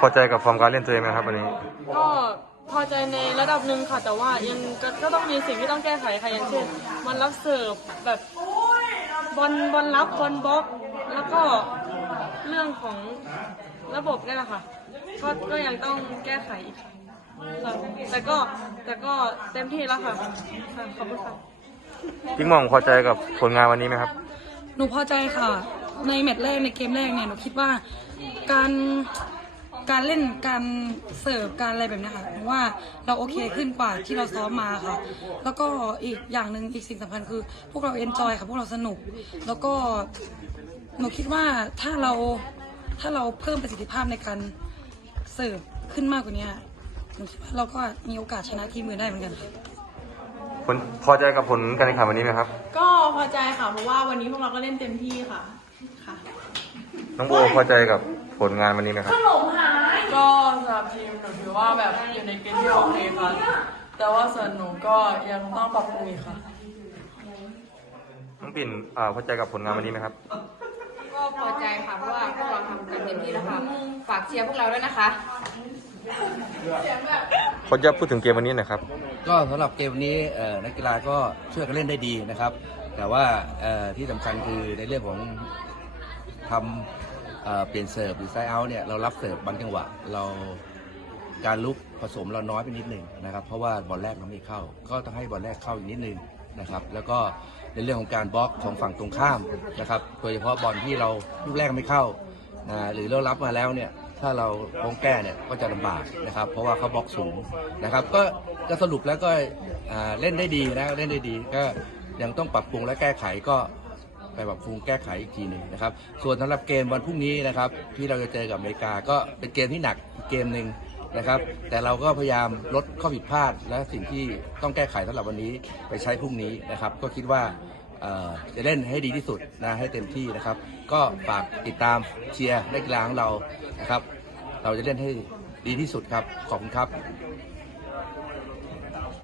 พอใจกับฟอร์มการเล่นตัวเองไหมครับวันนี้ ก็พอใจในระดับหนึ่งค่ะแต่ว่ายังก็ก็ต้องมีสิ่งที่ต้องแก้ไขค่ะอย่างเช่นบอลรับเสิร์ฟแบบบอลบอลรับบอลบล็อก แล้วก็เรื่องของระบบนี่แหละค่ะก็ก็ยังต้องแก้ไขอีกค่ะค่ะแต่ก็แต่ก็เต็มที่แล้วค่ะค่ะขอบคุณค่ะพิงมองพอใจกับผลงานวันนี้ไหมครับ หนูพอใจค่ะ ในแมตช์แรกในเกมแรกเนี่ยหนูคิดว่าการ การเล่นการเสิร์ฟการอะไรแบบเนี้ยค่ะหนูว่าเราโอเคขึ้นกว่าที่เราซ้อมมาค่ะ แล้วก็อีกอย่างหนึ่งอีกสิ่งสำคัญคือ พวกเราเอนจอยค่ะ พวกเราสนุก แล้วก็หนูคิดว่าถ้าเราถ้าเราเพิ่มประสิทธิภาพในการเสิร์ฟขึ้นมากกว่านี้หนูคิดว่าเราก็มีโอกาสชนะทีมอื่นได้เหมือนกันค่ะ ผลพอใจกับผลการแข่งขันวันนี้ไหมครับ ก็พอใจค่ะเพราะว่าวันนี้พวกเราก็เล่นเต็มที่ค่ะค่ะ น้องโบพอใจกับผลงานวันนี้ไหมครับ ก็ สำหรับทีมหนูถือว่าแบบอยู่ในเกณฑ์ที่โอเคค่ะ แต่ว่าส่วนหนูก็ยังต้องปรับปรุงอีกค่ะ น้องปิ่นอ่าพอใจกับผลงานวันนี้ไหมครับ ก็พอใจค่ะเพราะว่าพวกเราทำกันเต็มที่แล้วค่ะฝากเชียร์พวกเราด้วยนะคะพอจะพูดถึงเกมวันนี้หน่อยครับ ก็สำหรับเกมวันนี้เอ่อนักกีฬาก็ช่วยกันเล่นได้ดีนะครับ แต่ว่าเอ่อที่สำคัญคือในเรื่องของทำ เปลี่ยนเสิร์ฟหรือไซด์เอาท์เนี่ยเรารับเสิร์ฟบางจังหวะเราการลุกผสมเราน้อยไปนิดหนึ่งนะครับ เพราะว่าบอลแรกเราไม่เข้า ก็ต้องให้บอลแรกเข้าอีกนิดนึงนะครับ แล้วก็ในเรื่องของการบล็อกของฝั่งตรงข้ามนะครับโดยเฉพาะบอลที่เราลูกแรกไม่เข้านะหรือเรารับมาแล้วเนี่ยถ้าเราคงแก้เนี่ยก็จะลำบากนะครับ เพราะว่าเขาบล็อกสูงนะครับ ก็ก็สรุปแล้วก็เล่นได้ดีนะเล่นได้ดีก็ยังต้องปรับปรุงและแก้ไขก็ ไปปรับปรุงแก้ไขอีกทีหนึ่งนะครับ ส่วนสำหรับเกมวันพรุ่งนี้นะครับ ที่เราจะเจอกับอเมริกาก็เป็นเกมที่หนักอีกเกมหนึ่งนะครับ แต่เราก็พยายามลดข้อผิดพลาด และสิ่งที่ต้องแก้ไขสำหรับวันนี้ไปใช้พรุ่งนี้นะครับ ก็คิดว่าเอ่อจะเล่นให้ดีที่สุดนะให้เต็มที่นะครับ ก็ฝากติดตามเชียร์นักกีฬาของเรานะครับ เราจะเล่นให้ดีที่สุดครับขอบคุณครับ